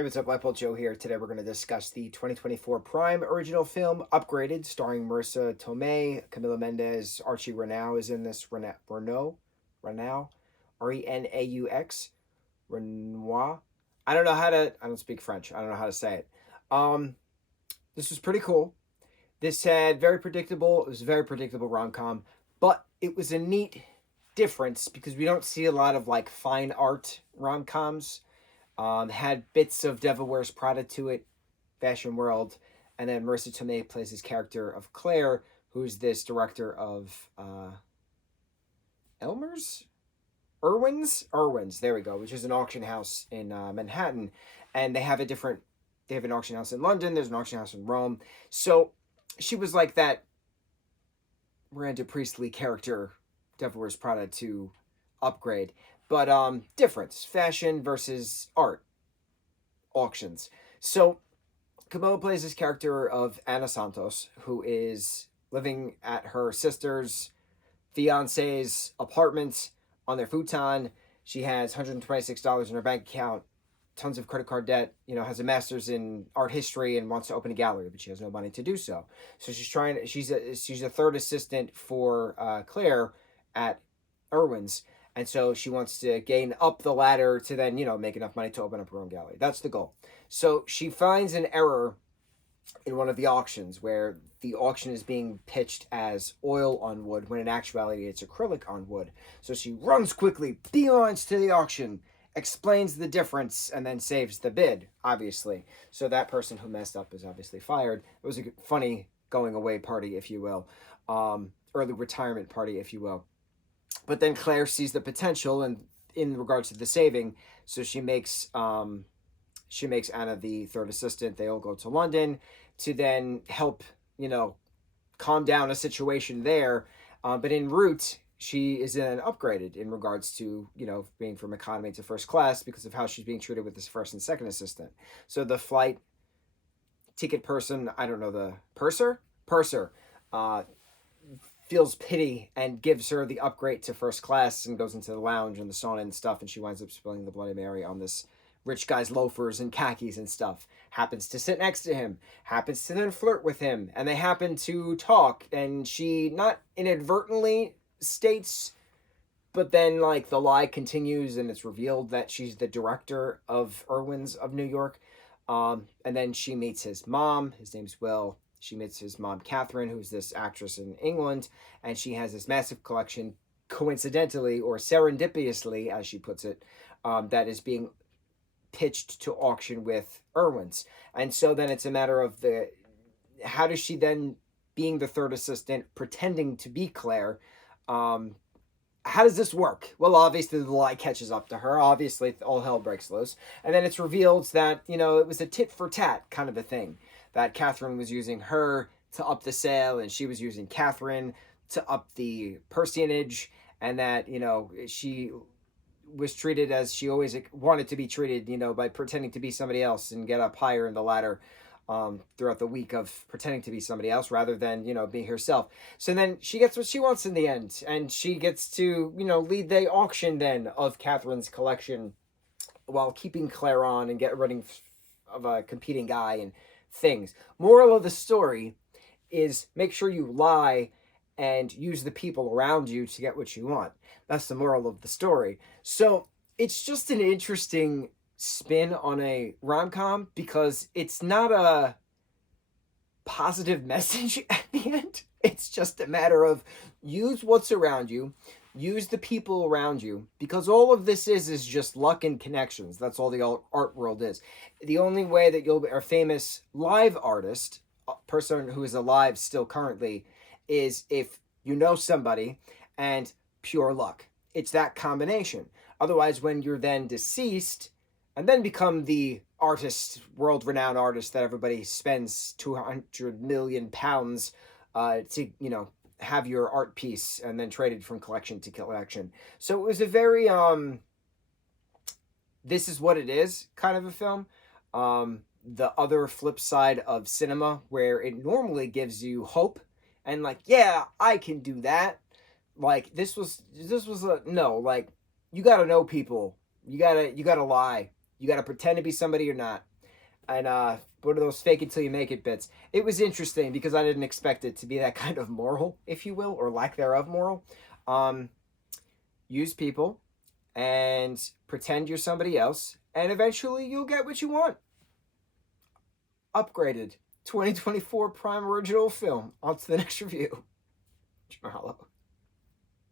Hey, what's up, lightboltjoe here. Today we're going to discuss the 2024 Prime original film, Upgraded, starring Marissa Tomei, Camila Mendes, Archie Renau is in this, Renau, Renaux, Renoir. I don't speak French. I don't know how to say it. Um, this was pretty cool. This had it was a very predictable rom-com, but it was a neat difference because we don't see a lot of like fine art rom-coms. Had bits of Devil Wears Prada to it, Fashion World, and then Marissa Tomei plays his character of Claire, who's this director of Elmer's? Irwin's, there we go, which is an auction house in Manhattan. And they have an auction house in London, there's an auction house in Rome. So she was like that Miranda Priestley character, Devil Wears Prada, to Upgrade. But difference, fashion versus art, auctions. So Camilla plays this character of Anna Santos, who is living at her sister's fiance's apartment on their futon. She has $126 in her bank account, tons of credit card debt, has a master's in art history and wants to open a gallery, but she has no money to do so. So she's a third assistant for Claire at Irwin's. And so she wants to gain up the ladder to then, make enough money to open up her own gallery. That's the goal. So she finds an error in one of the auctions where the auction is being pitched as oil on wood when in actuality it's acrylic on wood. So she runs quickly, beelines to the auction, explains the difference, and then saves the bid, obviously. So that person who messed up is obviously fired. It was a funny going away party, if you will. Early retirement party, if you will. But then Claire sees the potential in regards to the saving, so she makes Anna the third assistant. They all go to London to then help, calm down a situation there. But en route, she is then upgraded in regards to, being from economy to first class because of how she's being treated with this first and second assistant. So the flight ticket person, I don't know, the purser, feels pity and gives her the upgrade to first class and goes into the lounge and the sauna and stuff, and she winds up spilling the Bloody Mary on this rich guy's loafers and khakis and stuff. Happens to sit next to him, happens to then flirt with him, and they happen to talk, and she not inadvertently states, but then like the lie continues and it's revealed that she's the director of Irwin's of New York. And then she meets his mom, his name's Will. She meets his mom, Catherine, who's this actress in England, and she has this massive collection, coincidentally or serendipitously, as she puts it, that is being pitched to auction with Irwin's. And so then it's a matter of how does she then, being the third assistant, pretending to be Claire, how does this work? Well, obviously the lie catches up to her. Obviously all hell breaks loose. And then it's revealed that, it was a tit for tat kind of a thing. That Catherine was using her to up the sale and she was using Catherine to up the personage, and that, she was treated as she always wanted to be treated, by pretending to be somebody else and get up higher in the ladder throughout the week of pretending to be somebody else rather than, being herself. So then she gets what she wants in the end, and she gets to, lead the auction then of Catherine's collection while keeping Claire on and get running of a competing guy and things. Moral of the story is make sure you lie and use the people around you to get what you want. That's the moral of the story. So it's just an interesting spin on a rom-com because it's not a positive message at the end. It's just a matter of use what's around you, use the people around you, because all of this is just luck and connections. That's all the art world is. The only way that you'll be a famous live artist, a person who is alive still currently, is if you know somebody and pure luck. It's that combination. Otherwise, when you're then deceased and then become the artist, world-renowned artist that everybody spends 200 million pounds to, have your art piece and then traded from collection to collection. So it was a very this is what it is kind of a film. The other flip side of cinema, where it normally gives you hope and like, yeah, I can do that. Like this was no, like you gotta know people. You gotta lie. You got to pretend to be somebody you're not. And what are those fake it till you make it bits? It was interesting because I didn't expect it to be that kind of moral, if you will, or lack thereof moral. Use people and pretend you're somebody else, and eventually you'll get what you want. Upgraded 2024 Prime Original Film. On to the next review. Mahalo.